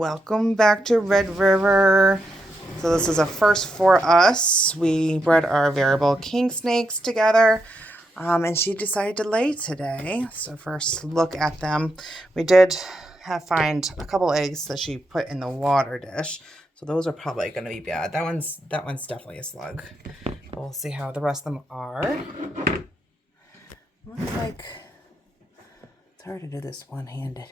Welcome back to Red River. So this is a first for us. We bred our variable kingsnakes together, and she decided to lay today. So first look at them. We did find a couple eggs that she put in the water dish. So those are probably going to be bad. That one's definitely a slug. We'll see how the rest of them are. Looks like it's hard to do this one-handed.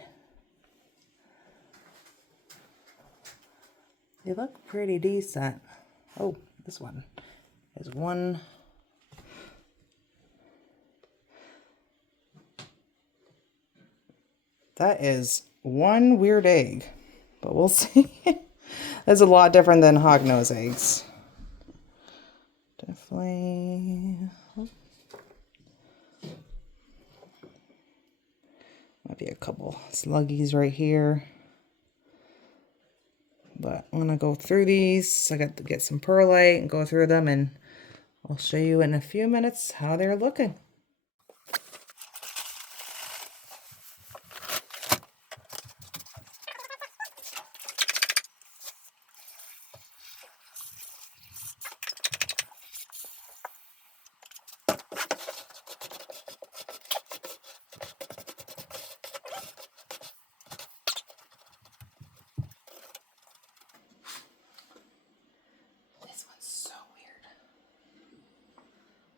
They look pretty decent. Oh, this one is one. That is one weird egg, but we'll see. That's a lot different than hognose eggs. Definitely. Might be a couple sluggies right here. But I'm going to go through these. I got to get some perlite and go through them, and I'll show you in a few minutes how they're looking.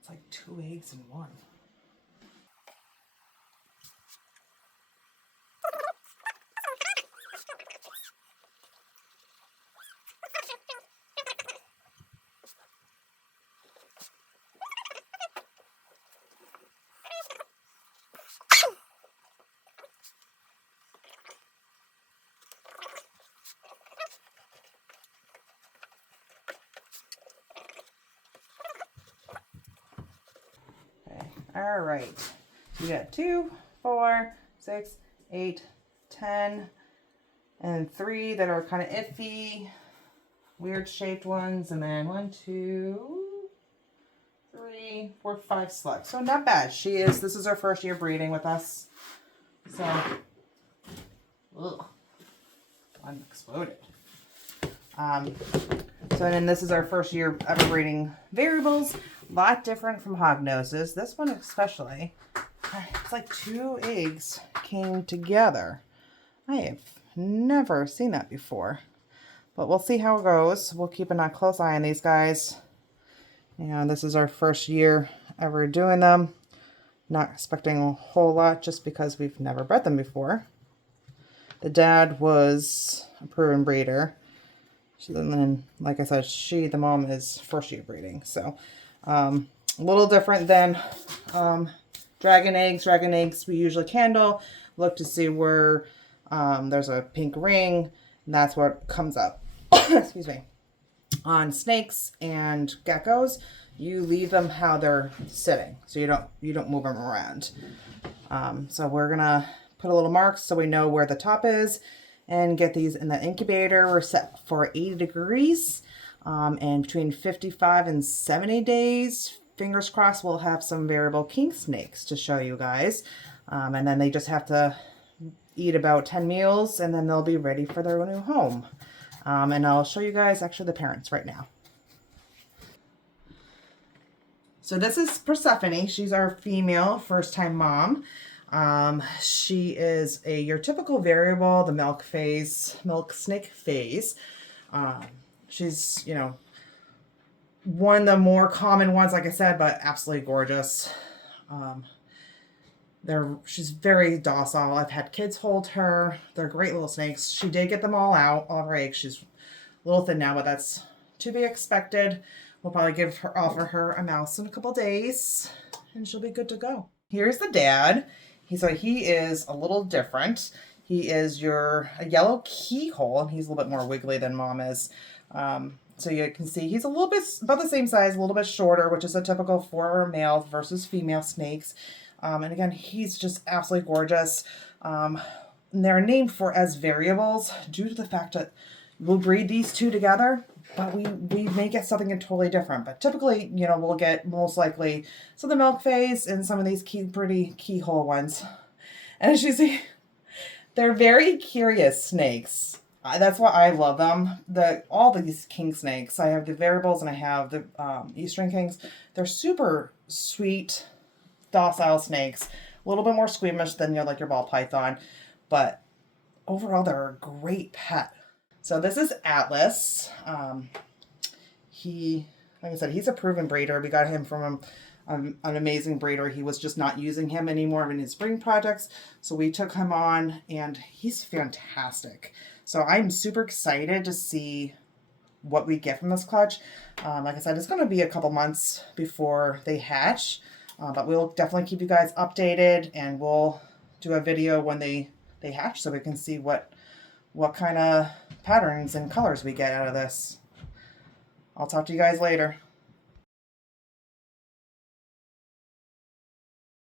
Like 2 eggs in one. All right, you got 2, 4, 6, 8, 10, and 3 that are kind of iffy, weird shaped ones, and then 1, 2, 3, 4, 5 slugs. So not bad. This is her first year breeding with us. So, ugh, one exploded. So then this is our first year ever breeding variables. A lot different from hognoses. This one especially, it's like 2 eggs came together. I have never seen that before. But we'll see how it goes. We'll keep a close eye on these guys. And this is our first year ever doing them. Not expecting a whole lot just because we've never bred them before. The dad was a proven breeder. And then, like I said, the mom is first year breeding. So, a little different than dragon eggs. Dragon eggs we usually candle. Look to see where there's a pink ring, and that's what comes up. Excuse me. On snakes and geckos, you leave them how they're sitting, so you don't move them around. So we're gonna put a little mark so we know where the top is. And get these in the incubator. We're set for 80 degrees and between 55 and 70 days. Fingers crossed we'll have some variable kingsnakes to show you guys. And then they just have to eat about 10 meals and then they'll be ready for their new home. And I'll show you guys actually the parents right now. So this is Persephone. She's our female first-time mom. She is your typical variable, the milk snake phase. She's, one of the more common ones, like I said, but absolutely gorgeous. She's very docile. I've had kids hold her. They're great little snakes. She did get them all out, all of her eggs. She's a little thin now, but that's to be expected. We'll probably offer her a mouse in a couple days, and she'll be good to go. Here's the dad. He is a little different. He is a yellow keyhole, and he's a little bit more wiggly than mom is. So you can see he's a little bit about the same size, a little bit shorter, which is a typical for male versus female snakes. And again, he's just absolutely gorgeous. They're named as variables due to the fact that we'll breed these 2 together, but we may get something totally different. But typically, we'll get most likely some of the milk phase and some of these pretty keyhole ones. And as you see, they're very curious snakes. That's why I love them. All these king snakes. I have the variables and I have the Eastern kings. They're super sweet, docile snakes. A little bit more squeamish than like your ball python, but overall they're a great pet. So this is Atlas. Like I said, he's a proven breeder. We got him from an amazing breeder. He was just not using him anymore in his breeding projects. So we took him on and he's fantastic. So I'm super excited to see what we get from this clutch. Like I said, it's going to be a couple months before they hatch. But we'll definitely keep you guys updated and we'll do a video when they hatch so we can see what kind of patterns and colors we get out of this. I'll talk to you guys later.